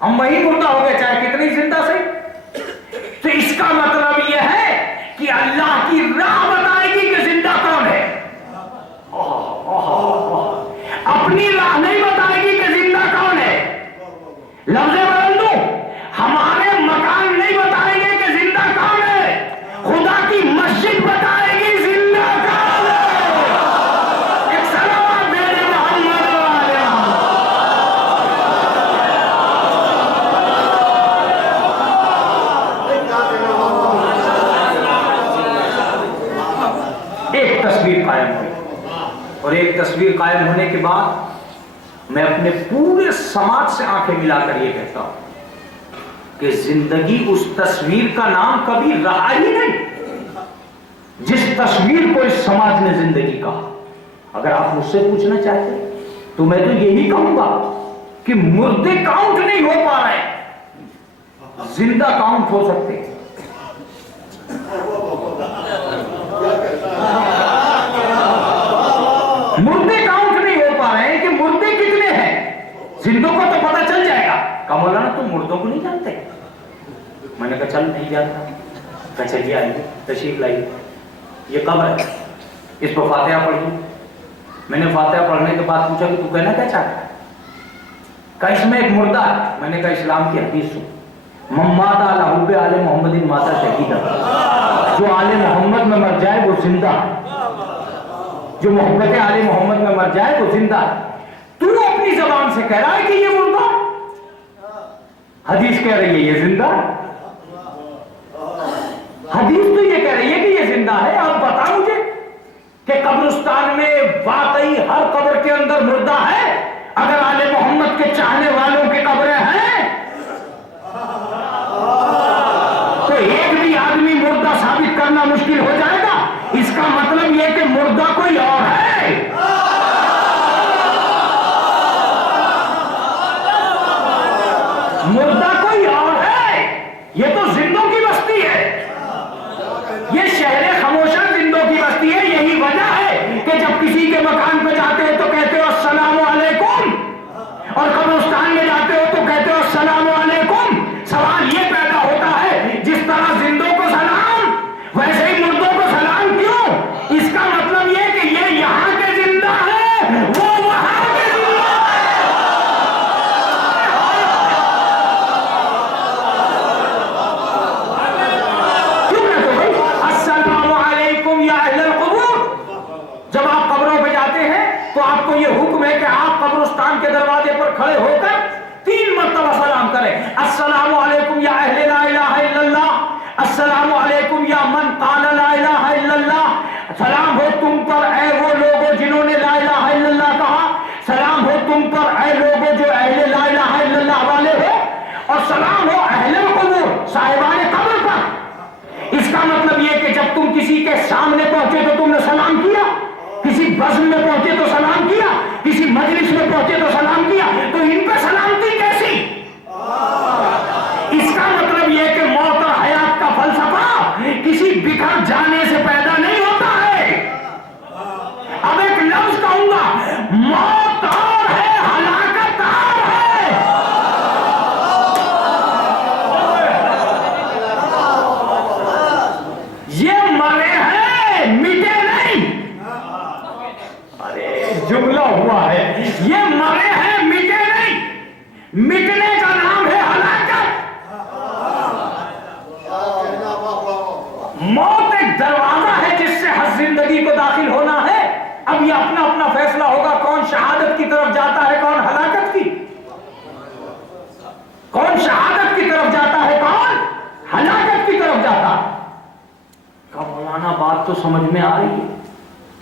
हम वही मुर्दा हो गए चाहे कितनी जिंदा सही। तो इसका मतलब यह है कि अल्लाह की राह बताएगी कि जिंदा कौन है। अपनी राह नहीं बताएगी कि जिंदा कौन है। लफ्ज़े बदल दूं, हमारे मकान नहीं बताएंगे कि जिंदा कौन है, खुदा की मस्जिद बताएगी जिंदा कौन है। एक सलावत मेरे मोहम्मद वाले। एक तस्वीर कायम हुई और एक तस्वीर कायम होने के बाद मैं अपने पूरे समाज से आंखें मिलाकर यह कहता हूं कि जिंदगी उस तस्वीर का नाम कभी रहा ही नहीं जिस तस्वीर को इस समाज ने जिंदगी कहा। अगर आप मुझसे पूछना चाहते तो मैं तो यही कहूंगा कि मुर्दे काउंट नहीं हो पा रहे, जिंदा काउंट हो सकते हैं। मुर्दे काउंट नहीं हो पा रहे हैं कि मुर्दे कितने हैं। जिंदों को तो पता चल जाएगा। कहा मौलाना तुम मुर्दों को नहीं जानते। मैंने कहा चल नहीं जानता। कहा चलिए आइए तशरीफ लाइए, ये कब्र है, इस पर फातिहा पढ़िए। मैंने फातिहा पढ़ने के बाद पूछा कि तू कहना क्या चाहता है। कहा इसमें एक मुर्दा है। मैंने कहा इस्लाम की हदीस सुन, मम्मात अला हुब्बे आले मोहम्मदिन माता शहीदा। जो आले मोहम्मद में मर जाए वो जिंदा है, जो मोहब्बत आले मोहम्मद में मर जाए वो जिंदा है। तू अपनी जबान से कह रहा है कि ये मुर्दा, हदीस कह रही है ये जिंदा। हदीस तो ये कह रही है कि ये जिंदा है। अब बता मुझे कि कब्रिस्तान में वाकई हर कब्र के अंदर मुर्दा है। अगर आले मोहम्मद के चाहने वालों के कब्रें हैं तो एक भी आदमी मुर्दा साबित करना मुश्किल हो जाएगा। इसका मतलब यह कि मुर्दा कोई और है। मुर्दा कोई और है। ये तो जिंदों की बस्ती है। ये शहरे खामोशा जिंदों की बस्ती है। यही वजह है कि जब किसी के मकान पे जाते हो तो कहते हो अस्सलामु अलैकुम, और कब्रिस्तान में जाते हो तो कहते हो अस्सलामु अलैकुम। सवाल ये पैदा होता है जिस तरह जिंदों को सलाम वैसे ही मुर्दों को सलाम क्यों। इसका मतलब ये कि ये यहां के जिंदा है, वो वहां के जिंदा है। क्यों कहते हो भाई अस्सलामु अलैकुम या अहलल क़ुबूर। जब आप कब्रों पे जाते हैं तो आपको ये हुक्म है कि आप कब्रिस्तान के दरवाजे पर खड़े होकर 3 मरतबा सलाम करें। अस्सलामु अलैकुम या अहले ला इलाहा इल्लल्लाह, अस्सलामु अलैकुम या मन क़ाला ला इलाहा इल्लल्लाह। सलाम हो तुम पर ऐ वो लोगों जिन्होंने ला इलाहा इल्लल्लाह कहा। सलाम हो तुम पर ऐ लोगों जो अहले ला इलाहा इल्लल्लाह वाले हो। और सलाम हो अहले क़ुबूर, साहिबाने कब्र पर। इसका मतलब यह कि जब तुम किसी के सामने पहुंचे तो तुमने सलाम किया, किसी बज़्म में पहुंचे तो सलाम किया, किसी मजलिस में पहुंचे तो सलाम किया। तो इन पे सलामती कैसी। इसका मतलब यह कि मौत और हयात का फलसफा किसी बिखर जाने से पैदा नहीं होता है। अब एक लफ्ज कहूंगा, मौत और है, हलाकत और है। ये मरे हैं मिटे नहीं। अरे जुमला हुआ है, ये मरे हैं मिटे नहीं। मिटने का नाम है हलाकत। मौत एक दरवाजा है जिससे हर जिंदगी को दाखिल होना है। अब ये अपना अपना फैसला होगा कौन शहादत की तरफ जाता है, कौन हलाकत की। कौन शहादत की तरफ जाता है, कौन हलाकत की तरफ जाता है। का मौलाना बात तो समझ में आ रही है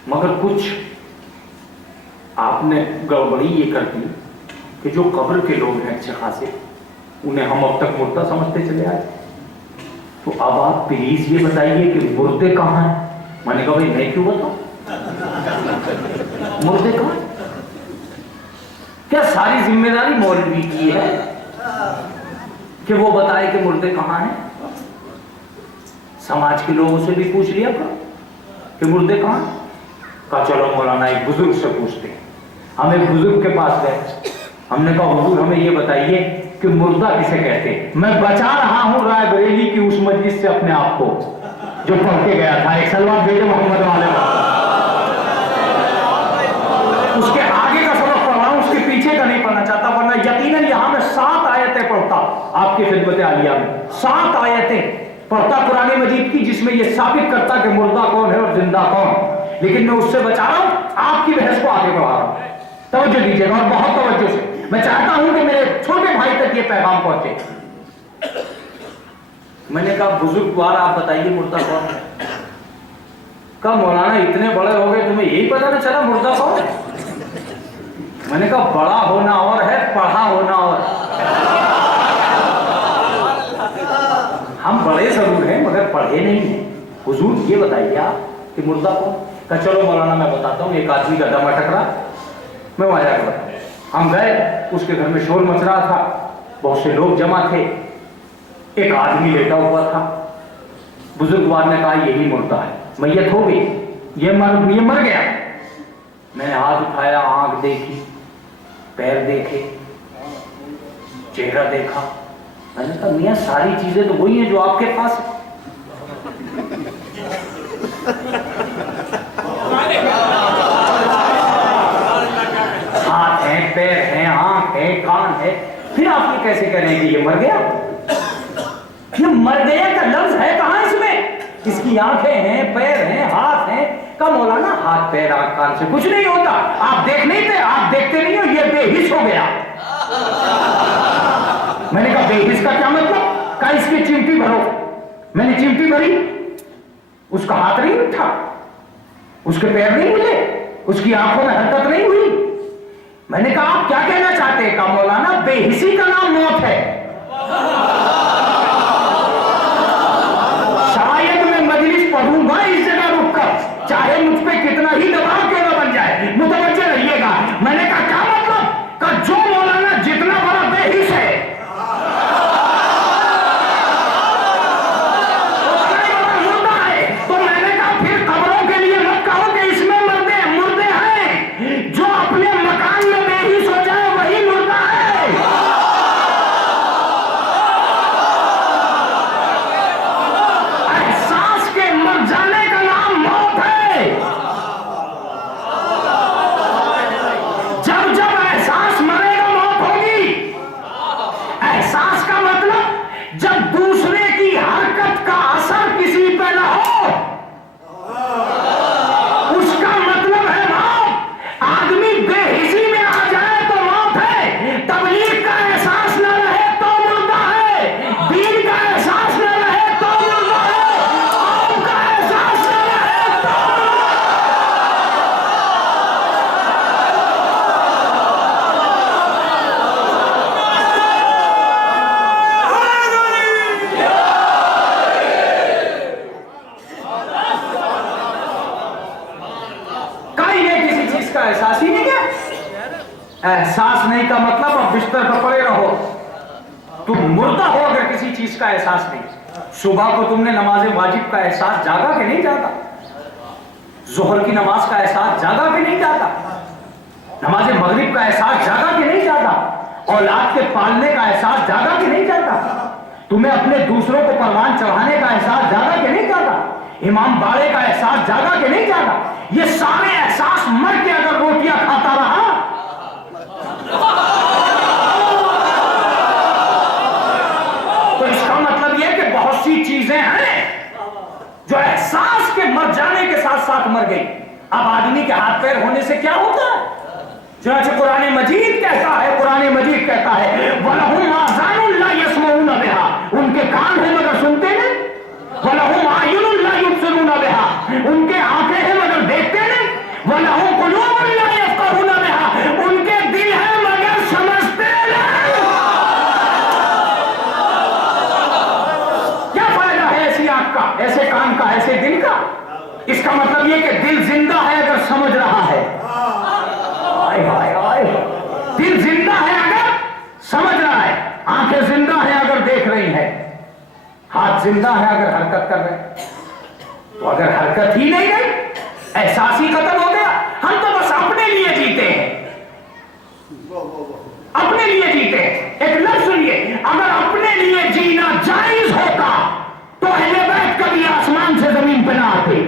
मगर कुछ आपने गड़बड़ी ये कर दी कि जो कब्र के लोग हैं अच्छे खासे उन्हें हम अब तक मुर्दा समझते चले आए। तो अब आप प्लीज ये बताइए कि मुर्दे कहां हैं। मैंने कहा भाई मैं क्यों बताऊं, मुर्दे कहां। क्या सारी जिम्मेदारी मौलवी की है कि वो बताए कि मुर्दे कहां हैं। समाज के लोगों से भी पूछ लिया कि मुर्दे कहां। कहा चलो मौलाना एक बुजुर्ग से पूछते हैं। हम एक बुजुर्ग के पास गए। हमने कहा हुजूर हमें ये बताइए कि मुर्दा किसे कहते। मैं बचा रहा हूं रायबरेली की उस मस्जिद से अपने आप को जो पढ़ के गया था, एक सलवात भेजे मोहम्मद वाले उसके आगे का सबक पढ़ रहा हूं, उसके पीछे का नहीं पढ़ना चाहता, वरना यकीनन यहां मैं 7 आयतें पढ़ता आपकी खिदमत आलिया में, 7 आयतें पढ़ता कुरान मजीद की जिसमें यह साबित करता कि मुर्दा कौन है और जिंदा कौन। लेकिन मैं उससे बचा रहा हूं, आपकी बहस को आगे बढ़ा रहा हूं। तवज्जो दीजिएगा और बहुत तवज्जो से। मैं चाहता हूं कि मेरे छोटे भाई तक ये पैगाम पहुंचे। मैंने कहा बुजुर्गवार आप बताइए मुर्दा कौन है। कहा मौलाना इतने बड़े हो गए तुम्हें यही पता ना चला मुर्दा कौन है। मैंने कहा बड़ा होना और है, पढ़ा होना और। हम बड़े जरूर हैं मगर पढ़े नहीं हैं। हुजूर ये बताइए आप कि मुर्दा कौन। कहा चलो मौलाना मैं बताता हूँ। एक आदमी का दम अटक रहा, मैं वहां जाकर बताऊँ। हम गए, उसके घर में शोर मच रहा था, बहुत से लोग जमा थे, एक आदमी लेटा हुआ था। बुजुर्गवार ने कहा यही मुर्दा है, मैयत हो गई, ये मर गया। मैंने हाथ उठाया, आंख देखी, पैर देखे, चेहरा देखा। मैंने कहा मियां सारी चीजें तो वही हैं जो आपके पास है। हाथ है, पैर है, आंख है, कान है, फिर आप ये कैसे कह रहे हैं कि ये मर गया। ये मर गया का लफ्ज है कहां इसमें। इसकी आंखें हैं, पैर हैं, हाथ हैं। का मौलाना हाथ पैर आंख कान से कुछ नहीं होता, आप देख नहीं थे, आप देखते नहीं हो, ये बेहिस हो गया। मैंने कहा बेहिस का क्या मतलब। का इसकी चिमटी भरो। मैंने चिमटी भरी, उसका हाथ नहीं उठा, उसके पैर नहीं मिले, उसकी आंखों में हरकत नहीं हुई। मैंने कहा आप क्या कहना चाहते हैं। का मौलाना बेहिसी का नाम मौत है। शायद मैं मजलिस पढ़ूंगा इस जगह रुककर, चाहे मुझ पे कितना ही दबाव क्यों ना बन जाए, मुतवज्जो रहिएगा। मैंने कहा क्या मतलब। का जो मौलाना जितना बड़ा बेहिस है मुर्दा है, तो मैंने कहा फिर खबरों के लिए मत कहो कि इसमें मुर्दे हैं। जो अपने मकान में बेहिस हो जाए वही मुर्दा है। एहसास के मर जाने का नाम मौत है। जब जब एहसास मरेगा मौत होगी। एहसास का मतलब जब दूसरे की हरकत का असर किसी पे न हो, उसका मतलब है मौत। आदमी बेहिसी में आ जाए तो मौत है। तबलीग का एहसास न रहे तो मुर्दा है। दीन का एहसास न रहे तो मुर्दा है। कौम का एहसास न रहे तो कहीं नहीं, किसी चीज का एहसास ही नहीं है। एहसास नहीं का मतलब अब बिस्तर पर पड़े रहो, तुम मुर्दा हो अगर किसी चीज का एहसास नहीं। सुबह को तुमने नमाज वाजिब का एहसास जागा कि नहीं जागा। जोहर की नमाज का एहसास जागा कि नहीं जागा। नमाज मगरिब का एहसास जागा कि नहीं जागा। औलाद के पालने का एहसास जागा कि नहीं जागा। तुम्हें अपने दूसरों को परवान चढ़ाने का एहसास जागा कि नहीं जागा। इमाम बाड़े का एहसास जागा कि नहीं जागा। ये सारे एहसास मर के अगर रोटियां खाता रहा तो इसका मतलब यह कि बहुत सी चीजें हैं जो एहसास के मर जाने के साथ साथ मर गई। अब आदमी के हाथ पैर होने से क्या होता है। चुनांचे कुरान मजीद कहता है, कुरान मजीद कहता है वलहुम आज़ानुन ला यस्मऊना बिहा, उनके कान हैं मगर सुनते नहीं। वलहुम आयुनुन ला युबसिरूना बिहा, उनके आंखें हैं मगर देखते नहीं। वलहुम कुलूबुन ला यफ़क़हूना बिहा, उनके दिल हैं मगर समझते नहीं। क्या फायदा है ऐसी आंख का, ऐसे कान का, ऐसे दिल का। इसका मतलब यह कि दिल जिंदा है अगर समझ रहा है। दिल जिंदा है अगर समझ रहा है, आंखें जिंदा है अगर देख रही है, हाथ जिंदा है अगर हरकत कर रहे हैं। तो अगर हरकत ही नहीं रही, एहसास ही खत्म हो गया, हम तो बस अपने लिए जीते हैं। अपने लिए जीते। एक लफ्ज सुनिए, अगर अपने लिए जीना जायज होता तो अहले बैत कभी आसमान से जमीन पर ना आते।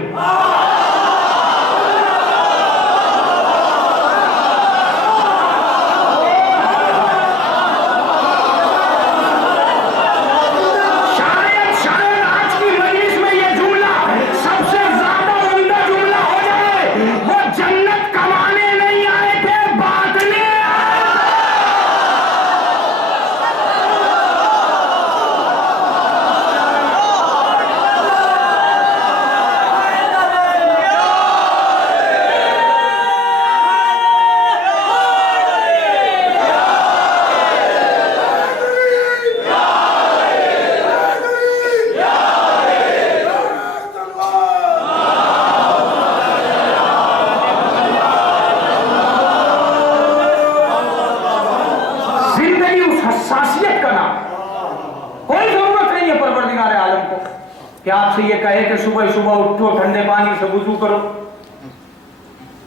क्या आपसे ये कहे कि सुबह सुबह उठो, ठंडे पानी से वुजू करो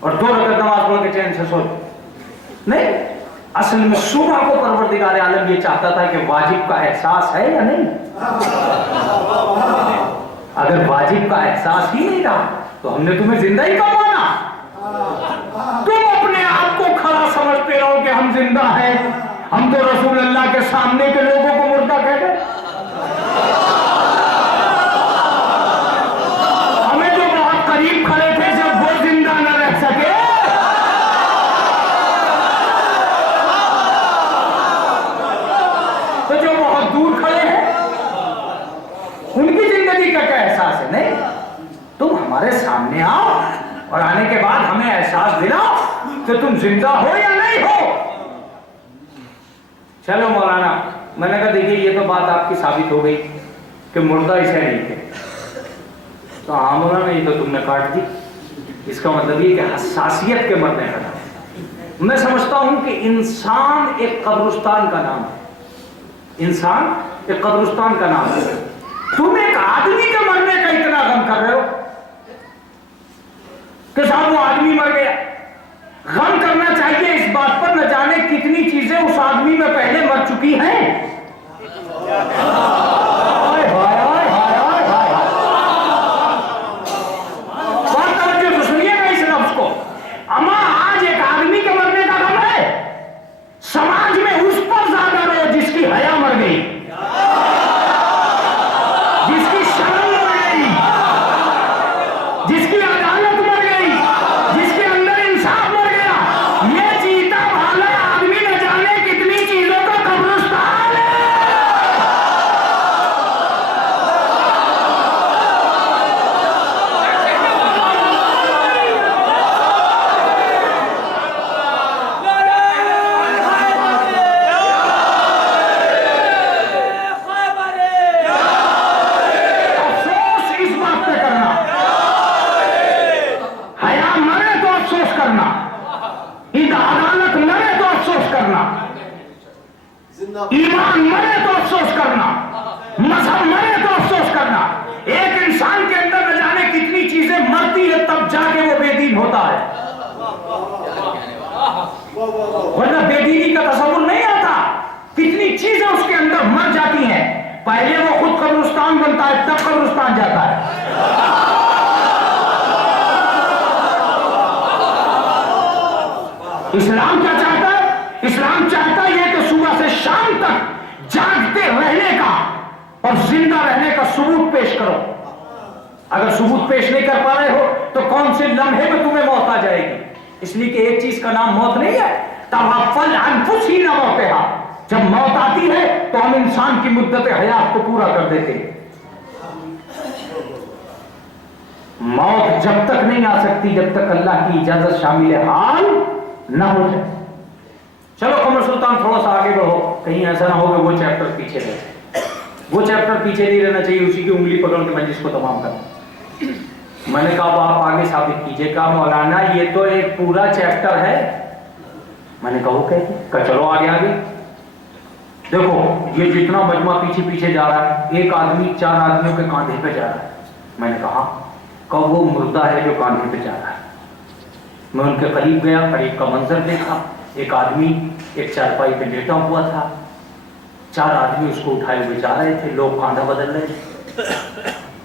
और 2 रकात नमाज पढ़ के चैन से सो? नहीं, असल में सुबह को परवरदिगार आलम ये चाहता था कि वाजिब का एहसास है या नहीं। अगर वाजिब का एहसास ही नहीं रहा तो हमने तुम्हें जिंदा ही कब माना? तुम अपने आप को खड़ा समझते रहो कि हम जिंदा हैं, हम तो रसूल अल्लाह के सामने के लोगों को मुर्दा कह गए। करीब खड़े थे जब वो जिंदा न रह सके, तो जो बहुत दूर खड़े हैं उनकी जिंदगी का क्या एहसास है? नहीं, तुम हमारे सामने आओ और आने के बाद हमें एहसास दिलाओ कि तुम जिंदा हो या नहीं हो। चलो मौलाना, मैंने कहा देखिए ये तो बात आपकी साबित हो गई कि मुर्दा इसे नहीं थे, तो हाँ मौलाना ये तो तुमने काट दी। इसका मतलब ये कि हसासियत के मरने का नाम। मैं समझता हूं कि इंसान एक कब्रिस्तान का नाम है। इंसान एक कब्रिस्तान का नाम है। तुम एक आदमी के मरने का इतना गम कर रहे हो कि साहब वो आदमी मर गया। गम करना चाहिए इस बात पर न जाने कितनी चीजें उस आदमी में पहले मर चुकी हैं। अमा आज एक आदमी के मरने का गम है, समाज में उस पर ज्यादा रो जिसकी हया मर गई, जिसकी शर्म मर गई, जिसकी अदालत मर गई, जिसके अंदर इंसाफ मर गया। ये जीता भाला आदमी न जाने कितनी चीजों का कब्रिस्तान है। ईमान मरे तो अफसोस करना, मजहब मरे तो अफसोस करना। एक इंसान के अंदर न जाने कितनी चीजें मरती है तब जाके वो बेदीन होता है, वरना बेदीनी का तस्वुर नहीं आता। कितनी चीजें उसके अंदर मर जाती हैं, पहले वो खुद कब्रिस्तान बनता है तब कब्रिस्तान जाता है। इस्लाम क्या चाहता है? इस्लाम चाहता है कि सुबह से शाम तक जागते रहने का और जिंदा रहने का सबूत पेश करो। अगर सबूत पेश नहीं कर पा रहे हो तो कौन से लम्हे में तुम्हें मौत आ जाएगी? इसलिए कि एक चीज का नाम मौत नहीं है, तवफ़्फ़ल अनफुस ना मौत है। जब मौत आती है तो हम इंसान की मुद्दत हयात को पूरा कर देते हैं। मौत जब तक नहीं आ सकती जब तक अल्लाह की इजाजत शामिल हाल ना हो जाए। चलो कमर सुल्तान थोड़ा सा आगे बढ़ो, कहीं ऐसा ना हो कि वो चैप्टर पीछे रहे। वो चैप्टर पीछे नहीं रहना चाहिए, उसी की उंगली पकड़ के मैं जिसको तमाम कर। मैंने कहा आप आगे साबित कीजिए। कहा मौलाना ये तो एक पूरा चैप्टर है। मैंने कहा वो कहते चलो आगे आगे देखो, ये जितना मजमा पीछे पीछे जा रहा है, एक आदमी 4 आदमियों के कांधे पे जा रहा है। मैंने कहा कब वो मुर्दा है जो कांधे पे जा रहा है। मैं उनके करीब गया, करीब का मंजर देखा। एक आदमी एक चारपाई पे लेटा हुआ था, 4 आदमी उसको उठाए हुए जा रहे थे, लोग कांधा बदल रहे थे।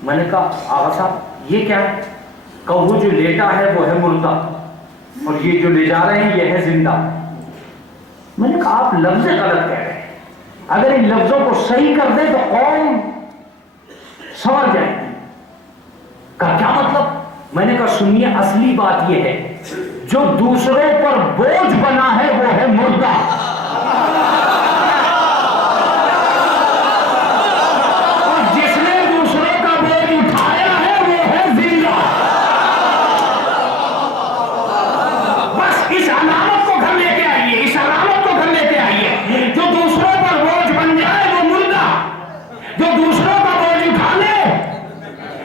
मैंने कहा आगा साहब ये क्या है? कहा वो जो लेटा है वो है मुर्दा और ये जो ले जा रहे हैं ये है जिंदा। मैंने कहा आप लफ्ज़ गलत कह रहे हैं, अगर इन लफ्जों को सही कर दें तो कौन समझ जाएगी। का क्या मतलब? मैंने कहा सुनिए, असली बात यह है जो दूसरों पर बोझ बना है वो है मुर्दा, और जिसने दूसरों का बोझ उठाया है वो है जिंदा। बस इस अलामत को घर लेके आइए, इस अलामत को घर लेके आइए। जो दूसरों पर बोझ बन जाए वो मुर्दा, जो दूसरों का बोझ उठा ले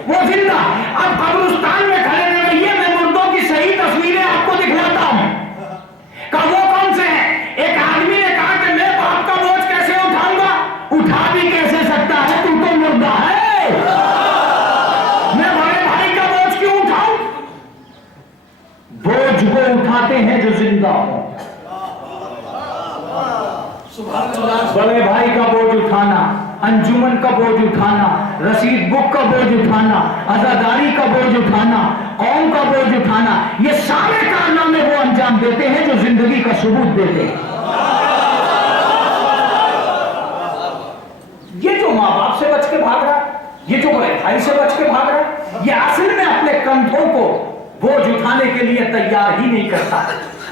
वो जिंदा। अब कब्रिस्तान में खड़े न रहिए, मैं मुर्दों की सही तस्वीरें आपको दिखलाता हूं। कहा वो कौन से हैं? एक आदमी ने कहा कि मैं बाप का बोझ कैसे उठाऊंगा? उठा भी कैसे सकता है, तू तो मुर्दा है। मैं बड़े भाई का बोझ क्यों उठाऊं? बोझ वो उठाते हैं जो जिंदा हो। बड़े भाई का बोझ उठाना, अंजुमन का बोझ उठाना, रसीद बुक का बोझ उठाना, आजादारी का बोझ उठाना, कौम का बोझ उठाना, ये सारे कारनामे वो अंजाम देते हैं जो जिंदगी का सबूत देते हैं। ये जो माँ बाप से बच के भाग रहा है, ये जो बड़े भाई से बच के भाग रहा है, ये असल में अपने कंधों को बोझ उठाने के लिए तैयार ही नहीं करता,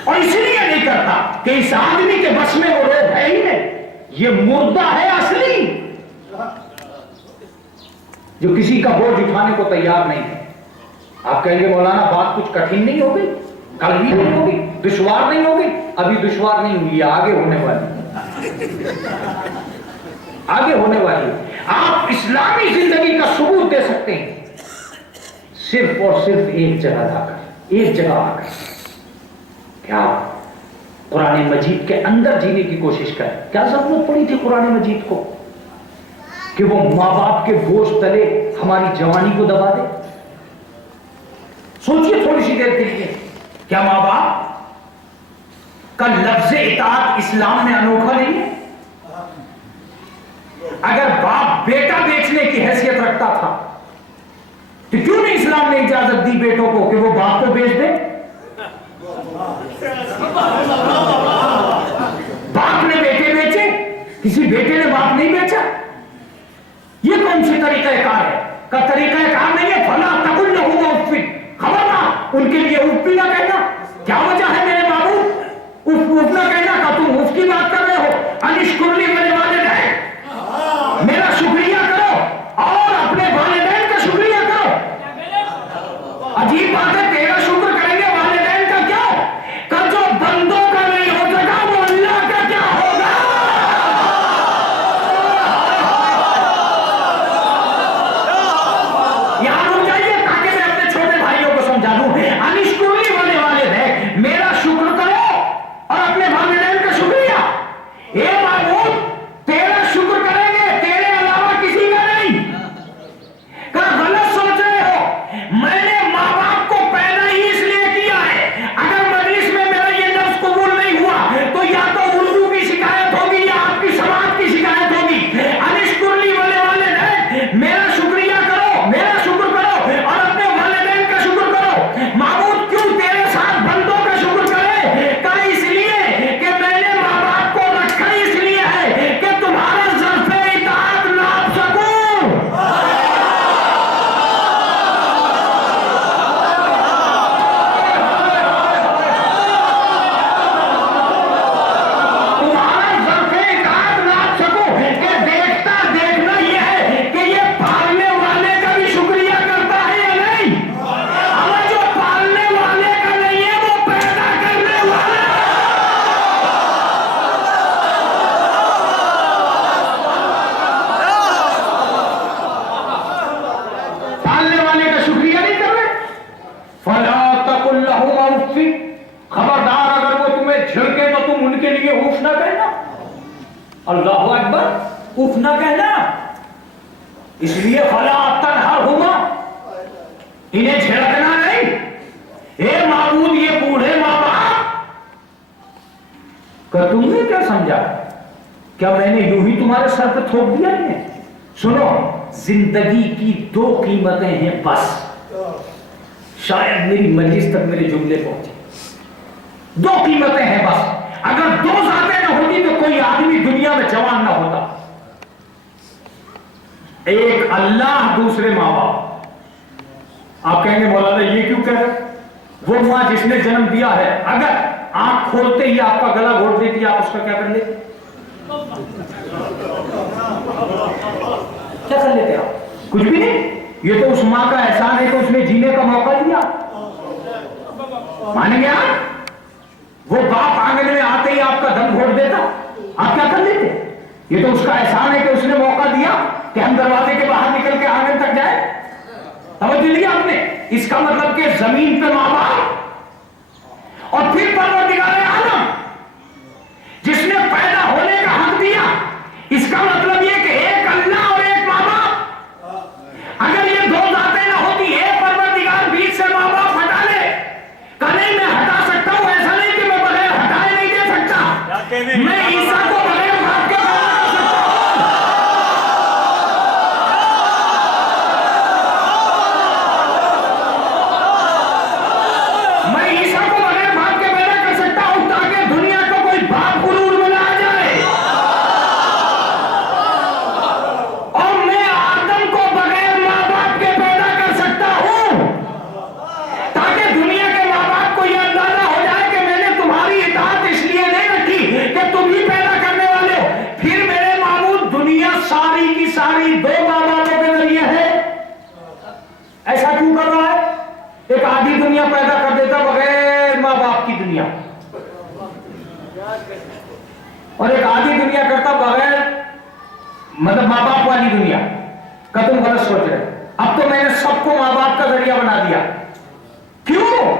और इसलिए नहीं करता कि इस आदमी के बस में वो रोग है ही नहीं, ये मुर्दा है असली, जो किसी का बोझ उठाने को तैयार नहीं है। आप कहेंगे मौलाना बात कुछ कठिन नहीं होगी, कल भी नहीं होगी, दुश्वार नहीं होगी। अभी दुश्वार नहीं हुई, आगे होने वाली, आगे होने वाली। आप इस्लामी जिंदगी का सबूत दे सकते हैं सिर्फ और सिर्फ एक जगह आकर, एक जगह आकर। क्या कुरान मजीद के अंदर जीने की कोशिश करें। क्या जरूरत पड़ी थी कुरान मजीद को कि वो माँ बाप के बोझ तले हमारी जवानी को दबा दे? सोचिए थोड़ी सी देर के लिए, क्या माँ बाप का लफ्ज़ इताअत इस्लाम में अनोखा नहीं है? अगर बाप बेटा बेचने की हैसियत रखता था तो क्यों नहीं इस्लाम ने इजाजत दी बेटों को कि वो बाप को बेच दे? बाप ने बेटे बेचे, किसी बेटे ने बाप नहीं बेचा। ये कौन सी तरीक़ाकार है? का तरीक़ाकार नहीं है। फला तकुल लहुमा उफ़्फ़िन, खबरदार उनके लिए उफ़ भी ना कहना। क्या वजह है मेरे बाबू उफ़ उफ़ ना कहना का? तुम उफ़ की बात कर रहे हो। अनिश्कुरली मेरे वालिदैन, मेरा शुक्रिया करो और अपने वालिदैन का शुक्रिया करो। अजीब बात है, तेरा शुक्र करेंगे वालिदैन का क्या? का जो बंदों का नहीं हो सका वो अल्लाह का क्या होगा? यहां रुक जाइए ताकि मैं अपने छोटे भाइयों को समझा दूं। अनिश्कुरली वाले वालिदैन, मेरा शुक्र करो और अपने वालिदैन का शुक्रिया। ए माबूद, तेरा शुक्र करेंगे, तेरे अलावा किसी का नहीं। का गलत सोच रहे हो। मैंने माँ बाप को पैदा ही इसलिए किया है। अगर मजलिस में मेरा ये लफ्ज़ कबूल नहीं हुआ तो या तो उर्दू की शिकायत होगी या आपकी समाज की शिकायत होगी। अनिश्कुरली वालिदैन, मेरा शुक्रिया करो, मेरा शुक्र करो और अपने वालिदैन का शुक्र करो। माबूद क्यों तेरे साथ बंदों का शुक्र करे? का इसलिए कि मैंने माँ बाप को रखा इसलिए है कि तुम्हारा ज़र्फ़े इताअत नाप सकूं। तुम्हारा ज़र्फ़े इताअत नाप सकूं कि देखता देखना यह है कि ये पालने वाले का भी शुक्रिया करता है या नहीं। हमें जो पालने वाले का नहीं है वो पैदा करने वाला। पालने वाले का शुक्रिया नहीं कर रहे। फला तकुल लहुमा उफ़्फ़िन, खबरदार अगर वो तुम्हें झिड़के तो तुम उनके लिए उफ ना कहना। अल्लाहु अकबर, उफ ना कहना। इसलिए फला तनहरहुमा, इन्हें झिड़कना नहीं। हे माबूद, ये बूढ़े माँ बाप का तुमने समझा? क्या मैंने यूं ही तुम्हारे सर पे थोप दिया है? सुनो, जिंदगी की दो कीमतें हैं बस। शायद मेरी मजलिस तक मेरे जुमले पहुंचे। दो कीमतें हैं बस। अगर दो ज़ातें न होती तो कोई आदमी दुनिया में जवान ना होता। एक अल्लाह, दूसरे माँ बाप। आप कहेंगे मौलाना ये क्यों कह रहे? वो मां जिसने जन्म दिया है, अगर आंख खोलते ही आपका गला घोट देती, आप उसका क्या कर लेते? क्या कर लेते आप? कुछ भी नहीं। ये तो उस मां का एहसान है कि उसने जीने का मौका दिया। मानेंगे आप? वो बाप आंगन में आते ही आपका दम घोट देता, आप क्या कर लेते? ये तो उसका एहसान है कि उसने मौका दिया कि हम दरवाजे के बाहर निकल के आंगन तक जाए। समझ लिया आपने? इसका मतलब कि जमीन पे मां बाप और फिर परवरदिगार आलम जिसने पैदा होने का हक दिया। इसका मतलब यह कि एक अल्लाह और एक मां बाप। अगर ये दो जातें ना होती, एक परवरदिगार बीच से मां बाप हटा ले, नहीं मैं हटा सकता हूं, ऐसा नहीं कि मैं बगैर हटाए नहीं दे सकता। मैं ईसा को बगैर बाप के पैदा कर सकता हूं। मैं ईसा को बगैर बाप के पैदा कर सकता हूं ताकि दुनिया को कोई बाप गुरूर में ना आ जाए। और मैं आदम को बगैर मां बाप के पैदा कर सकता हूं ताकि दुनिया के मां बाप को यह अंदाजा हो जाए कि मैंने तुम्हारी इताअत इसलिए नहीं रखी कि तुम ही पैदा करने वाले हो। फिर मेरे मामूद दुनिया सारी की सारी दो मां बापों के जरिए है। ऐसा क्यों कर रहा है? एक आधी दुनिया पैदा कर देता बगैर मां बाप की दुनिया, और एक आधी दुनिया करता बगैर मतलब मां बाप वाली दुनिया का। तुम गलत सोच रहे। अब तो मैंने सबको मां बाप का जरिया बना दिया। क्यों?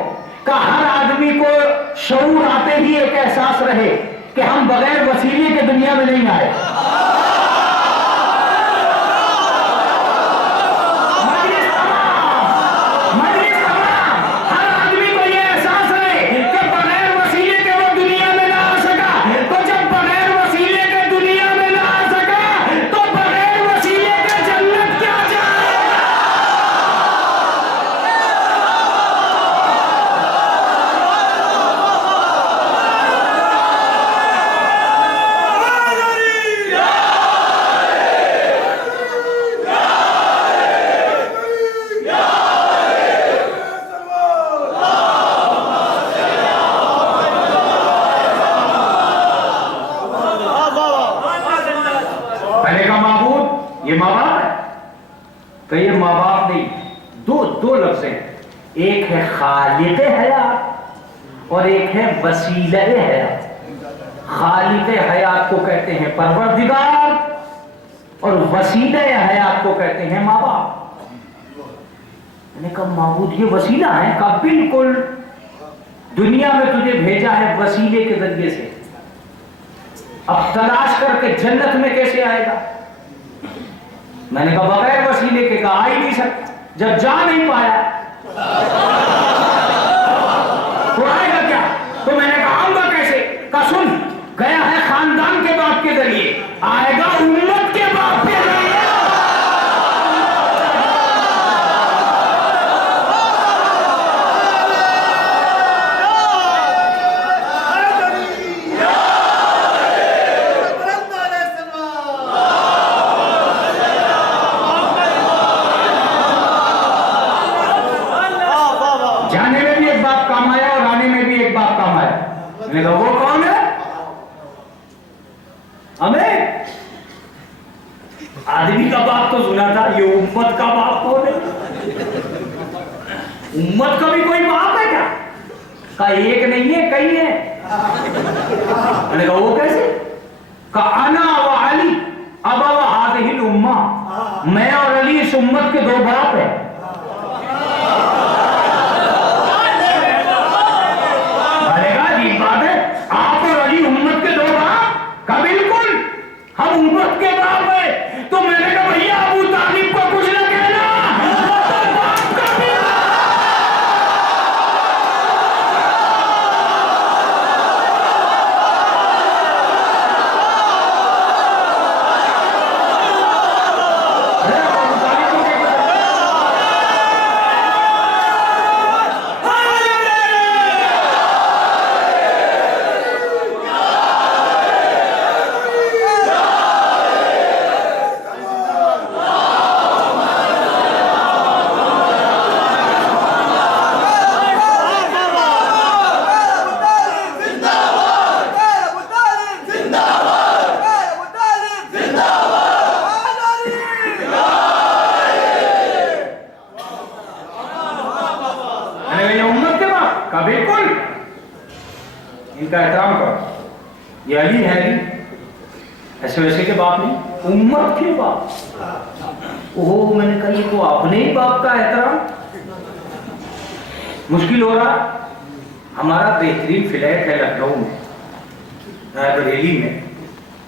का हर आदमी को शऊर आते ही एक एहसास रहे कि हम बगैर वसीले के दुनिया में नहीं आए। मजलिस तमाम हर आदमी को यह एहसास रहे कि बगैर वसीले के वो दुनिया में ना आ सका। तो जब बगैर वसीले के दुनिया में ना आ सका तो बगैर वसीले के जन्नत क्या जाए? मैंने कहा माबूद ये माँ बाप है? तो ये माँ बाप नहीं, दो लफ्ज़ हैं। एक है खालिक़ हयात और एक है वसीला हयात। खालिक़ हयात को कहते हैं परवरदिगार और वसीला हयात को कहते हैं माँ बाप। मैंने कहा माबूद ये वसीला है? कहा बिल्कुल। दुनिया में तुझे भेजा है वसीले के जरिए से। अब तलाश करके जन्नत में कैसे आएगा? मैंने कहा बगैर वसीले के। कहा आ ही नहीं सकता। जब जा नहीं पाया तो आएगा क्या? तो मैंने कहा आऊंगा कैसे? कहा सुन, गया है खानदान के बाप के जरिए, आएगा उम्मत के बाप के जरिए। जाने में भी एक बाप काम आया और आने में भी एक बाप काम आया। मैंने कहा वो कौन है? हमें आदमी का बाप तो सुना था, ये उम्मत का बाप कौन है? उम्मत का भी कोई बाप है क्या? कहा एक नहीं है, कई है। मैंने कहा वो कैसे? कहा अना व अली अबा व हाज़िहिल उम्मा, मैं और अली इस उम्मत के दो बाप है। आप और अली उम्मत के दो बाप? का बिल्कुल, हम उम्मत के बाप है। तो मैंने कहा भैया अबू तालिब को कुछ न कहना, तो बाप का भी। इनका एहतराम करो। ये अली है, अली ऐसे वैसे के बाप नहीं, उम्मत के बाप। ओहो, मैंने कहा ये तो अपने ही बाप का एहतराम। मुश्किल हो रहा। हमारा बेहतरीन फ्लैट है लखनऊ में, बरेली में,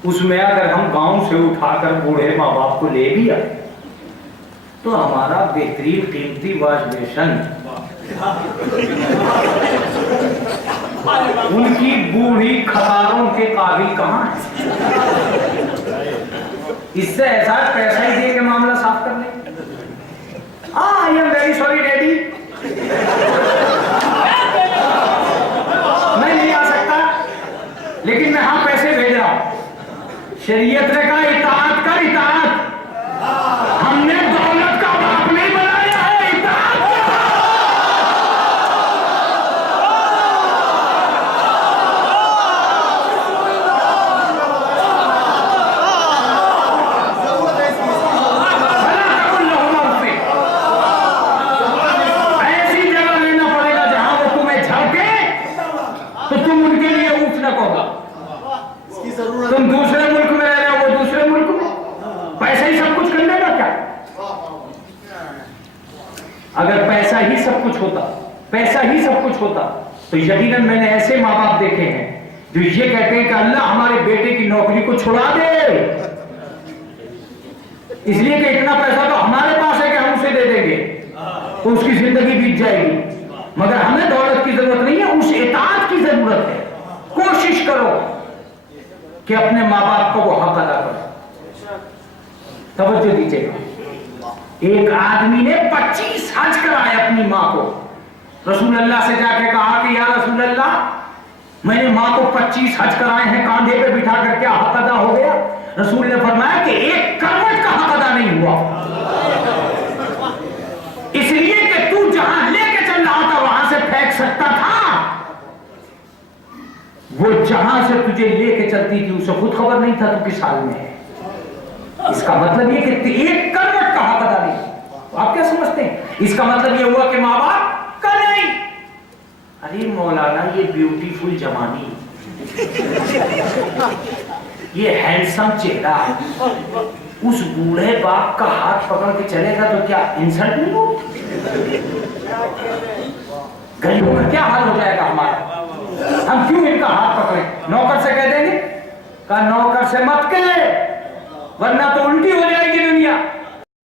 उसमें अगर हम गांव से उठाकर बूढ़े माँ बाप को ले भी आए तो हमारा बेहतरीन कीमती वॉश बेसन उनकी बूढ़ी खतारों के काबिल कहां है। इससे ऐसा पैसा ही दे के मामला साफ कर ले। I am very sorry daddy, मैं नहीं आ सकता, लेकिन मैं हाँ पैसे भेज रहा हूं। शरीयत ने कहा इताअत कर, इताअत। हमने दौलत का बाप नहीं बनाया है, इताअत कर। ऐसी जगह लेना पड़ेगा जहां वो तुम्हें झड़के तो तुम उनके लिए उठ न कहो। तुम दूसरे मुल्क में रह रहे हो, वो दूसरे मुल्क में, पैसा ही सब कुछ कर लेगा क्या? अगर पैसा ही सब कुछ होता, पैसा ही सब कुछ होता तो यकीनन मैंने ऐसे माँ बाप देखे हैं जो ये कहते हैं कि अल्लाह हमारे बेटे की नौकरी को छुड़ा दे, इसलिए कि इतना पैसा तो हमारे पास है कि हम उसे दे देंगे तो उसकी जिंदगी बीत जाएगी, मगर हमें दौलत की जरूरत नहीं है, उस इताअत की जरूरत है। कोशिश करो कि अपने माँ बाप को वो हक अदा करो। तवज्जो दीजिएगा, एक आदमी ने 25 हज कराए अपनी माँ को। रसूल अल्लाह से जाके कहा कि या रसूल अल्लाह, मैंने माँ को 25 हज कराए हैं, कांधे पे बिठा कर क्या हक अदा हो गया? रसूल ने फरमाया कि एक करवट का हक अदा नहीं हुआ, इसलिए कि तू जहां लेके चल रहा था वहां से फेंक सकता था, वो जहां से तुझे लेके चलती थी उसे खुद खबर नहीं था तू किस हाल में है। इसका मतलब ये कि एक करवट का हक अदा नहीं। आप क्या समझते हैं? इसका मतलब ये हुआ कि माँ बाप का नहीं। अरे मौलाना, ये ब्यूटीफुल जवानी, ये हैंडसम चेहरा उस बूढ़े बाप का हाथ पकड़ के चलेगा तो क्या इंसल्ट नहीं हो? गरीबों का क्या हाल हो जाएगा हमारा? हम क्यों इनका हाथ पकड़े? नौकर से कह देंगे, कहा नौकर से मत कहे वरना तो उल्टी हो जाएगी।